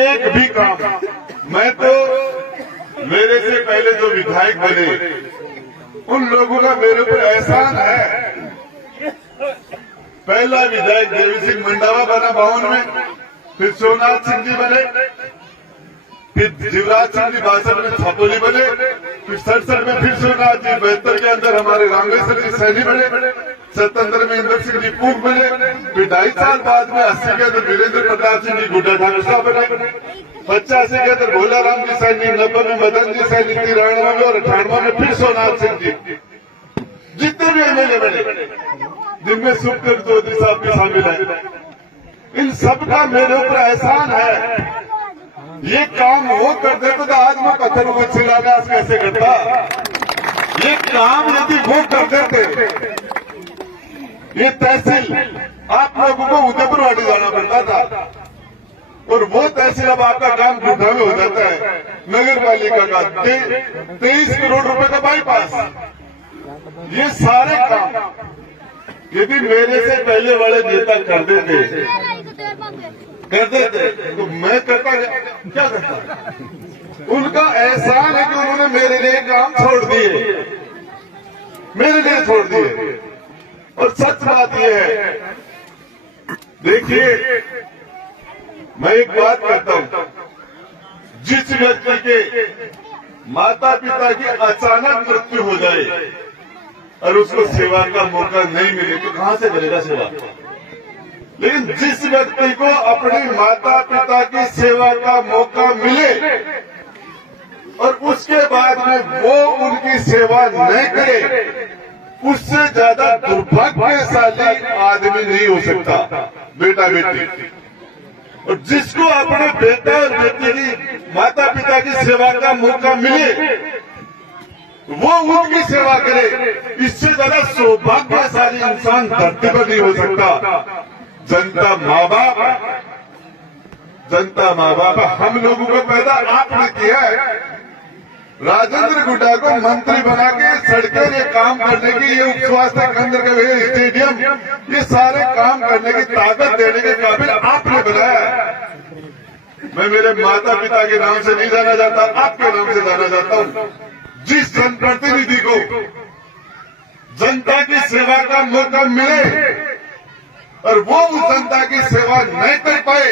एक भी काम, मैं तो मेरे से पहले जो विधायक बने उन लोगों का मेरे ऊपर एहसान है। पहला विधायक देवी सिंह मंडावा बना 52 में, फिर सोमनाथ सिंह जी बने, फिर शिवराज सिंह जी 62 में छापोली बने, फिर 67 में फिर सोमनाथ जी, 72 के अंदर हमारे रामेश्वर जी सैनी बने, 77 में इंद्र सिंह जी पूक बने, फिर 2.5 साल बाद में 80 के अंदर वीरेंद्र प्रताप सिंह जी गुड्डा ठाकुर साहब बने, 85 के अंदर भोला राम जी सैनी, 90 में मदन जी सैनी, 93 में और 98 में फिर सोमनाथ सिंह जी। जितने भी एमएलए बने जिनमें सुखदेव चौधरी साहब भी शामिल है, इन सबका मेरे ऊपर एहसान है। ये काम वो कर देते तो आज मैं पत्थरों को शिलान्यास कैसे करता। ये काम यदि वो कर देते, ये तहसील आप लोगों को उदयपुरवाड़ी जाना पड़ता था और वो तहसील अब आपका काम गुड्ढा में हो जाता है। नगर पालिका का 23 करोड़ रुपए का बाईपास, ये सारे काम यदि मेरे से पहले वाले नेता कर देते तो मैं करता क्या करता। उनका एहसान है कि उन्होंने मेरे लिए काम छोड़ दिए, मेरे लिए छोड़ दिए। और सच बात यह है, देखिए मैं एक बात कहता हूं, जिस व्यक्ति के माता पिता की अचानक मृत्यु हो जाए और उसको सेवा का मौका नहीं मिले तो कहां से करेगा सेवा। लेकिन जिस व्यक्ति को अपने माता पिता की सेवा का मौका मिले और उसके बाद में वो उनकी सेवा नहीं करे, उससे ज्यादा दुर्भाग्यशाली आदमी नहीं हो सकता बेटा बेटी। और जिसको अपने बेटा और बेटी की माता पिता की सेवा का मौका मिले वो उनकी सेवा करे, इससे ज्यादा सौभाग्यशाली इंसान धरती पर नहीं हो सकता। जनता माँ बाप हम लोगों को पैदा आपने किया है। राजेंद्र गुड्डा को मंत्री बना के सड़कें ये काम करने की, ये उप स्वास्थ्य केंद्र के स्टेडियम, ये सारे काम करने की ताकत देने के काबिल आपने बनाया। मैं मेरे माता पिता के नाम से नहीं जाना चाहता, आपके नाम से जाना चाहता हूं। जिस जनप्रतिनिधि को जनता की सेवा का मौका मिले और वो उस जनता की सेवा नहीं कर पाए,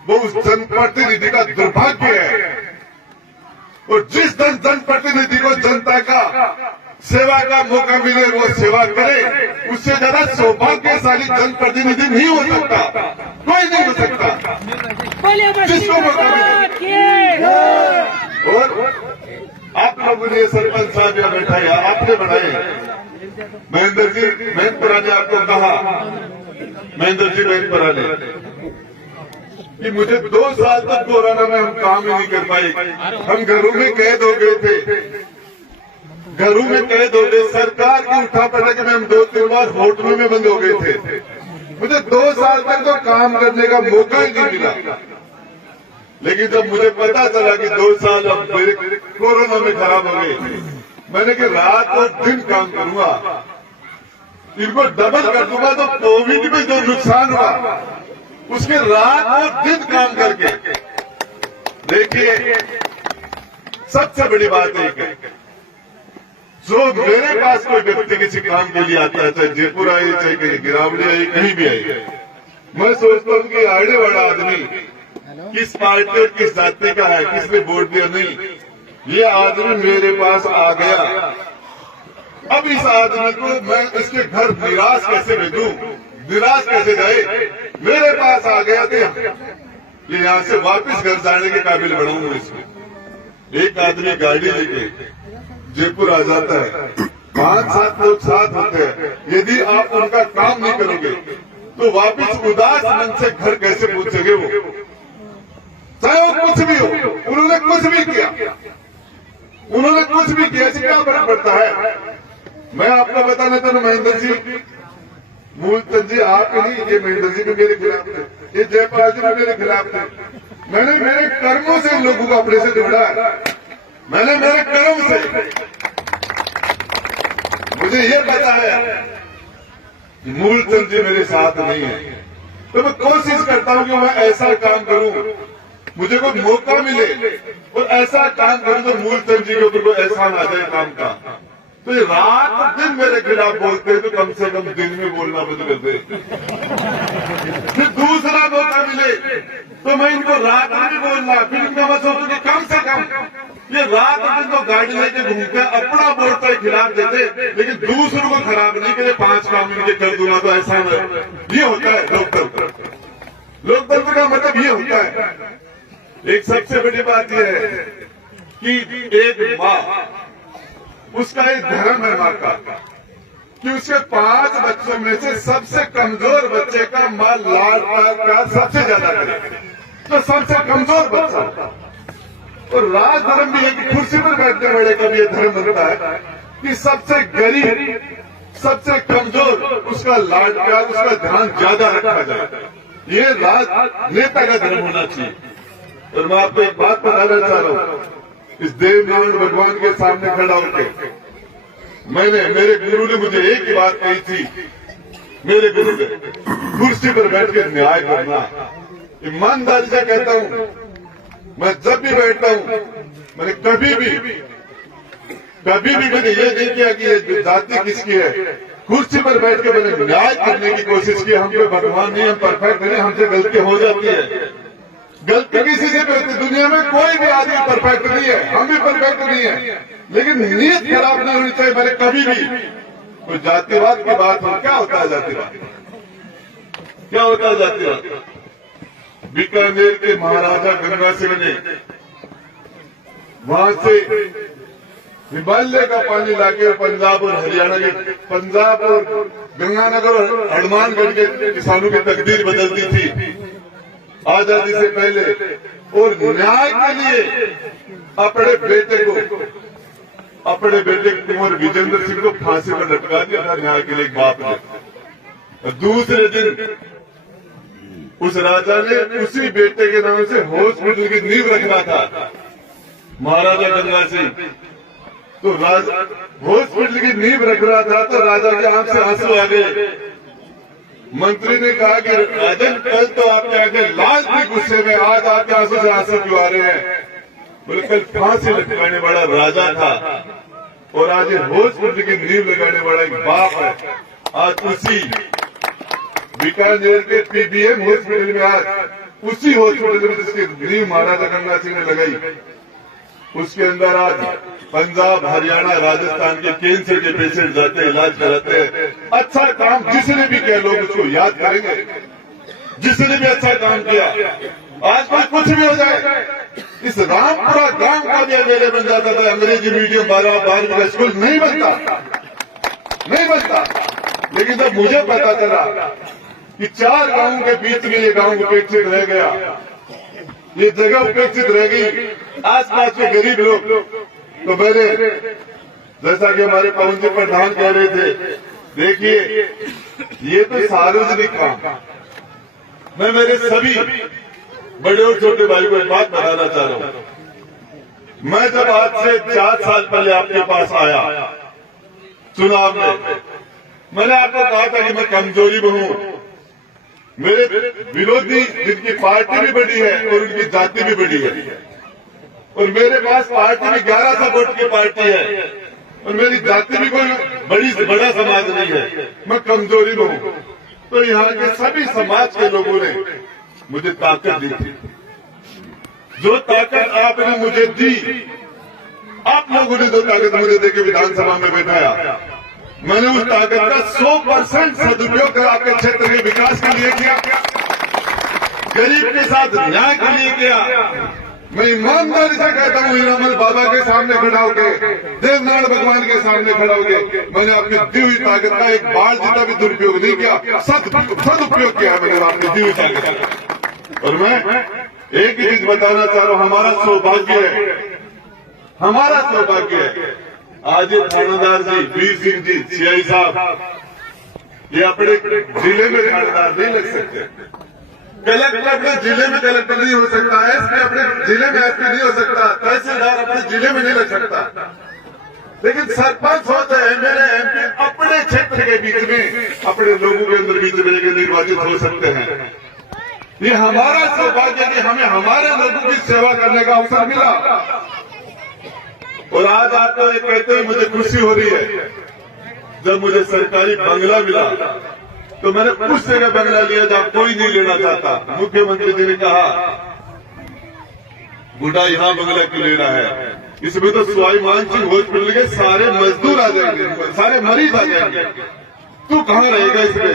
वो उस जनप्रतिनिधि का दुर्भाग्य है। और जिस जनप्रतिनिधि को जनता का सेवा का मौका मिले वो सेवा करे, उससे ज्यादा सौभाग्यशाली जनप्रतिनिधि नहीं हो सकता, कोई नहीं हो सकता जिसको मौका मिले। और आप लोगों ने सरपंच साहब यहाँ बैठा है, आपने बनाए महेंद्र जी महेंद्रपुरा ने आपको कहा, महेंद्र जी महेंद्रपुरा ने कि मुझे 2 साल तक कोरोना में हम काम ही नहीं कर पाए, हम घरों में कैद हो गए थे, घरों में कैद हो गए। सरकार की उठा पटक में हम 2-3 बार होटलों में बंद हो गए थे। मुझे 2 साल तक तो काम करने का मौका ही नहीं मिला। लेकिन जब मुझे पता चला कि 2 साल अब मेरे कोरोना में खराब हो गए, मैंने कि रात और दिन काम करूंगा, इनको डबल कर दूंगा। तो कोविड में जो नुकसान हुआ उसके रात और दिन काम करके, देखिए सबसे बड़ी बात है, जो मेरे पास कोई व्यक्ति किसी काम के लिए आता है, चाहे जयपुर आई, चाहे कहीं गिरावली आई, कहीं भी आई, मैं सोचता हूं कि आड़े वाला आदमी किस पार्टी और किस जाति का है, किसने वोट दिया नहीं, ये आदमी मेरे पास आ गया। अब इस आदमी को मैं इसके घर निराश कैसे भेजूं, निराश कैसे जाए, मेरे पास आ गया तो ये यहाँ से वापस घर जाने के काबिल बनाऊंगा इसको। एक आदमी गाड़ी लेके जयपुर आ जाता है, 5-7 लोग साथ होते हैं, यदि आप उनका काम नहीं करोगे तो वापस उदास मन से घर कैसे पहुंचेंगे वो, चाहे वो कुछ भी हो। उन्होंने कुछ भी किया, उन्होंने कुछ भी किया, इससे क्या फर्क पड़ता है। मैं आपको बताना चाहता हूं, महेंद्र जी, मूलचंद जी आप नहीं, ये महेंद्र जी भी मेरे खिलाफ थे, ये जयपाल जी भी मेरे खिलाफ थे। मैंने मेरे कर्मों से इन लोगों को अपने से जोड़ा, मैंने मेरे कर्म से, मुझे ये पता है कि मूलचंद जी मेरे साथ नहीं है, तो मैं कोशिश करता हूं कि मैं ऐसा काम करूं मुझे कोई मौका मिले और ऐसा काम करूं तो मूलचंद जी के ऊपर कोई एहसान आ जाए काम का, तो ये रात दिन मेरे खिलाफ बोलते हैं, तो कम से कम दिन में बोलना बंद कर दे। फिर दूसरा मौका मिले तो मैं इनको रात में भी बोलना, फिर इनको मैं सोचूं कि कम से कम ये रात दिन तो गाड़ी लेके घूमते हैं, अपना वोट के खिलाफ देते, लेकिन दूसरों को खराब नहीं करे, 5 काम इनके कर दूंगा तो ऐसा ये होता है लोकतंत्र। लोकतंत्र का मतलब ये होता है। एक सबसे बड़ी बात यह है कि एक माँ, उसका एक धर्म है माँ का कि उसके 5 बच्चों में से सबसे कमजोर बच्चे का माँ लाड प्यार सबसे ज्यादा करे, तो सबसे कमजोर बच्चा। और राज धर्म भी है कि कुर्सी पर बैठने वाले का भी ये धर्म बनता है कि सबसे गरीब, सबसे कमजोर उसका लाड प्यार, उसका ध्यान ज्यादा रखा जाए। ये राज नेता का धर्म होना चाहिए। और मैं आपको एक बात बताना चाह रहा हूं, इस देवनारायण भगवान के सामने खड़ा होकर मेरे गुरु ने मुझे एक ही बात कही थी। मेरे गुरु ने कुर्सी पर बैठ के न्याय करना, ईमानदारी से कहता हूं, मैं जब भी बैठता हूं, मैंने कभी भी मैंने ये नहीं किया कि ये जाति किसकी है। कुर्सी पर बैठ के मैंने न्याय करने की कोशिश की। हम कोई भगवान नहीं, हम परफेक्ट नहीं, हमसे गलती हो जाती है, गलती किसी से भी होती है। दुनिया में कोई भी आदमी परफेक्ट नहीं है, हम भी परफेक्ट नहीं है, लेकिन नीयत खराब नहीं होनी चाहिए। मैंने कभी भी कोई जातिवाद की बात हो, क्या होता है जातिवाद, क्या होता है जातिवाद। बीकानेर के महाराजा गंगा सिंह ने वहां से हिमालय का पानी लाके पंजाब और हरियाणा के, पंजाब और गंगानगर और हनुमानगढ़ के किसानों की तकदीर बदल दी थी आजादी से पहले। और न्याय के लिए अपने बेटे कुंवर विजेंद्र सिंह को फांसी पर लटका दिया था न्याय के लिए एक बाप ने। दूसरे दिन उस राजा ने उसी बेटे के नाम से हॉस्पिटल की नींव रखना था, महाराजा गंगा सिंह। तो हॉस्पिटल की नींव रख रहा था तो राजा के आंख से आंसू आ गए। मंत्री ने कहा कि राजन, कल तो आपके आगे लाल थी गुस्से में, आज आपके आंसू से आंसू क्यों आ रहे हैं। बोले कल फांसी लगाने वाला राजा था और आज हॉस्पिटल की नींव लगाने वाला एक बाप है। आज उसी बीकानेर के पीबीएम हॉस्पिटल में, आज उसी हॉस्पिटल में जिसकी नींव महाराजा गंगा सिंह ने लगाई, उसके अंदर आज पंजाब, हरियाणा, राजस्थान के कैंसर के पेशेंट जाते हैं, इलाज कराते हैं। अच्छा काम जिसने भी किया लोग उसको याद करेंगे, जिसने भी अच्छा काम किया। आज कोई कुछ भी हो जाए, इस रामपुरा गांव का भी अवेले बन जाता था, अंग्रेजी मीडियम 12वीं का स्कूल नहीं बनता। लेकिन जब मुझे पता चला कि 4 गांवों के बीच में ये गांव उपेक्षित रह गया, ये जगह उपेक्षित रह गई, आसपास के गरीब लोग, तो मैंने, जैसा कि हमारे पवन जी प्रधान कह रहे थे, देखिए ये तो सार्वजनिक काम। मैं मेरे सभी बड़े और छोटे भाई को एक बात बताना चाह रहा हूं। मैं जब आज से 4 साल पहले आपके पास आया चुनाव में, मैंने आपको कहा था कि मैं कमजोरी में हूं, मेरे विरोधी जिनकी पार्टी भी बड़ी है और उनकी जाति भी बड़ी है, और मेरे पास पार्टी भी 1100 वोट की पार्टी है और मेरी जाति भी कोई बड़ा समाज नहीं है, मैं कमजोरी में हूं। तो यहाँ के सभी समाज के लोगों ने मुझे ताकत दी थी। जो ताकत आपने मुझे दी, आप लोगों ने जो ताकत मुझे देके विधानसभा में बैठाया, मैंने उस ताकत का 100% सदुपयोग कर आपके क्षेत्र के विकास के लिए किया, गरीब के साथ न्याय के लिए किया। मैं ईमानदारी से कहता हूँ, हीरामल बाबा के सामने खड़ा होके, देवनारायण भगवान के सामने खड़ा होके, मैंने आपकी दी हुई ताकत का एक बार जितना भी दुरुपयोग नहीं किया, सदुपयोग किया है मैंने आपकी दी हुई ताकत का। और मैं एक ही चीज बताना चाह रहा हूँ, हमारा सौभाग्य है, आज ये थानेदार जी, वीर सिंह जी, सीआई साहब, ये अपने जिले में थानेदार नहीं लग सकते, कलेक्टर अपने जिले में कलेक्टर नहीं हो सकता, एसपी अपने जिले में एसपी नहीं हो सकता, तहसीलदार अपने जिले में नहीं लग सकता, लेकिन सरपंच होते हैं, मेरे एमपी अपने क्षेत्र के बीच में, अपने लोगों के अंदर बीच में निर्वाचित हो सकते हैं। ये हमारा सौभाग्य कि हमें हमारे लोगों की सेवा करने का अवसर मिला। और आज आपको ये कहते हुए मुझे खुशी हो रही है, जब मुझे सरकारी बंगला मिला तो मैंने उस जगह बंगला लिया जहां कोई नहीं लेना चाहता। मुख्यमंत्री जी ने कहा बुढ़ा यहां बंगला क्यों ले रहा है, इसमें तो सवाई मानसिंह हॉस्पिटल के सारे मजदूर आ जाएंगे, सारे मरीज आ जाएंगे, तू कहां रहेगा इसमें।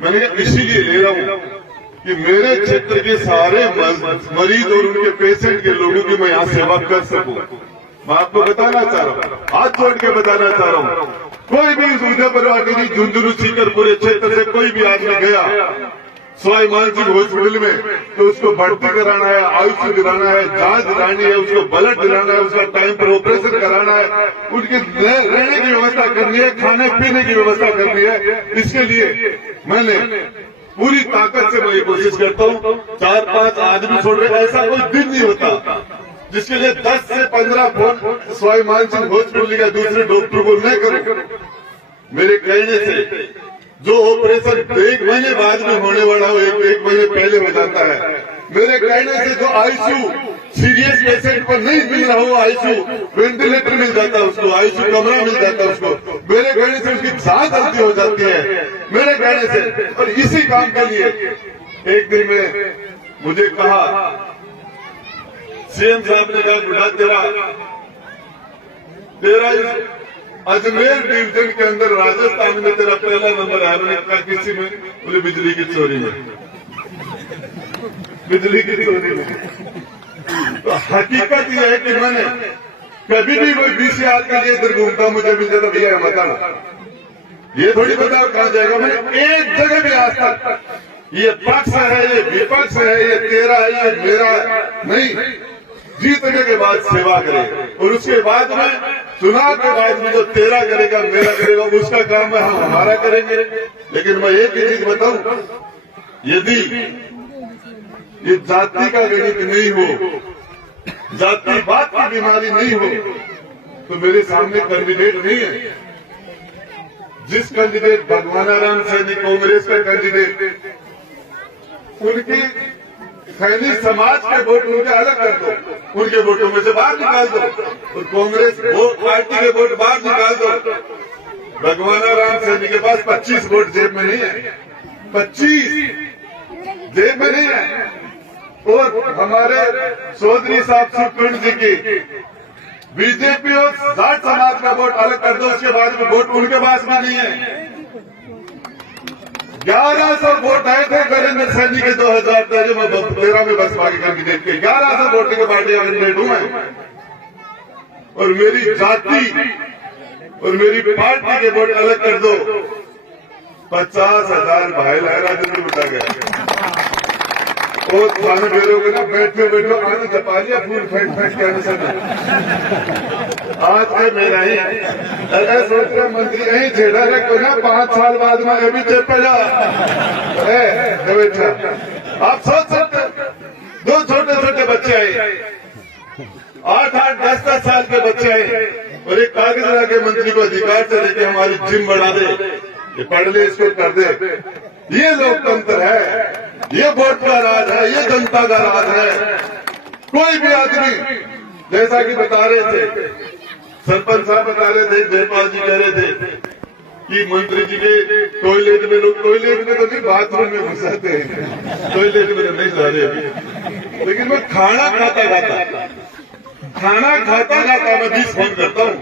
मैंने कहा इसीलिए ले रहा हूं कि मेरे क्षेत्र के सारे मरीज और उनके पेशेंट के लोगों की मैं यहां सेवा कर सकूं। मैं आपको बताना चाह रहा हूं, हाथ जोड़ के बताना चाह रहा हूं, कोई भी उदयपुर झुंझुनू सीकर पूरे क्षेत्र से कोई भी आदमी गया सवाई मानसिंह हॉस्पिटल में तो उसको भर्ती कराना है, आयुष दिलाना है, जांच दिलानी है, उसको ब्लड दिलाना है, उसका टाइम पर ऑपरेशन कराना है, उनके रहने की व्यवस्था करनी है, खाने पीने की व्यवस्था करनी है। इसके लिए मैंने पूरी ताकत से मैं ये कोशिश करता हूं। 4-5 आदमी छोड़ रहे, ऐसा कोई दिन नहीं होता जिसके लिए 10 से 15 फोन सवाई मानसिंह हॉस्पिटल या दूसरे डॉक्टर को नहीं करूं। मेरे कहने से जो ऑपरेशन 1 महीने बाद में होने वाला हो, एक महीने पहले हो जाता है। मेरे कहने से जो आईसीयू सीरियस पेशेंट पर नहीं मिल रहा हो, आईसीयू वेंटिलेटर मिल जाता है उसको, आईसीयू कमरा मिल जाता है उसको। मेरे कहने से उसकी जांच जल्दी हो जाती है, मेरे कहने से। और इसी काम के लिए एक दिन में मुझे कहा, सीएम साहब ने कहा बुढ़ा तेरा अजमेर डिवीजन के अंदर राजस्थान में तेरा पहला नंबर है। मैंने कहा किसी में, बोले बिजली की चोरी में, बिजली की चोरी में। तो हकीकत यह है कि मैंने कभी भी कोई 20 आदमी के लिए इधर घूमता, मुझे मिल जाता भैया बताना, ये थोड़ी बताओ कहां जाएगा। मैंने एक जगह भी आज तक ये पक्ष है, ये विपक्ष है, ये तेरा है, ये मेरा नहीं, जीतने के बाद सेवा करे और उसके बाद में चुनाव के बाद में जो तेरा करेगा मेरा करेगा उसका काम है, हम हमारा करेंगे। लेकिन मैं एक ही चीज बताऊं, यदि ये जाति का गणित नहीं हो, जातिवाद की बीमारी नहीं हो, तो मेरे सामने कैंडिडेट नहीं है। जिस कैंडिडेट भगवानाराम सैनी कांग्रेस का कैंडिडेट, उनकी सैनिक समाज के वोट उनके अलग कर दो, उनके वोटों में से बाहर निकाल दो, और कांग्रेस पार्टी के वोट बाहर निकाल दो। भगवानाराम सैनी के पास 25 वोट जेब में नहीं है, 25 जेब में नहीं है। और हमारे चौधरी साहब सुखकुंड जी की बीजेपी और जाट समाज का वोट अलग कर दो, उसके बाद में वोट उनके पास भी नहीं है। 1100 वोट आए थे वीरेंद्र सैनी के 2013 में बसपा के कैंडिडेट के, 1100 वोट के पार्टी का कैंडिडेट हूं मैं। और मेरी जाति और मेरी पार्टी के वोट अलग कर दो, 50,000 भाई राजेंद्र बता गया। और थाने बेरोगे ना, बैठो बैठो आने जपा लिया, फूल फेंक फेंक के आने से आज से मेरा ही अगर सोच रहे मंत्री यही छेड़ा रखो ना, 5 साल बाद में अभी चेपा जा। आप सोच सकते, 2 छोटे छोटे बच्चे आए, 8-8, 10-10 साल के बच्चे आए और एक कागज लाके मंत्री को अधिकार से लेके हमारी जिम बढ़ा दे, ये पढ़ ले, इसको कर दे। ये लोकतंत्र है, ये वोट का राज है, ये जनता का राज है। कोई भी आदमी, जैसा कि बता रहे थे सरपंच साहब, बता रहे थे, जयपाल जी कह रहे थे कि मंत्री जी के टॉयलेट में, लोग टॉयलेट में तो नहीं बाथरूम में घुसाते हैं, टॉयलेट में तो नहीं जा रहे। लेकिन मैं खाना खाता मैं 20 फोन करता हूँ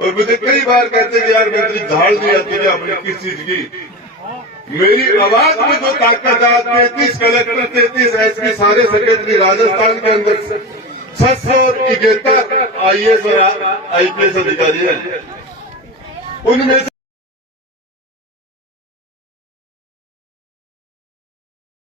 और मुझे कई बार कहते कि यार मंत्री झाड़ नहीं आती क्या अपनी किस चीज की। मेरी आवाज में जो ताकत है, 33 कलेक्टर, 33 एसपी, सारे सेक्रेटरी राजस्थान के अंदर 671 IAS और IPS अधिकारी हैं, उनमें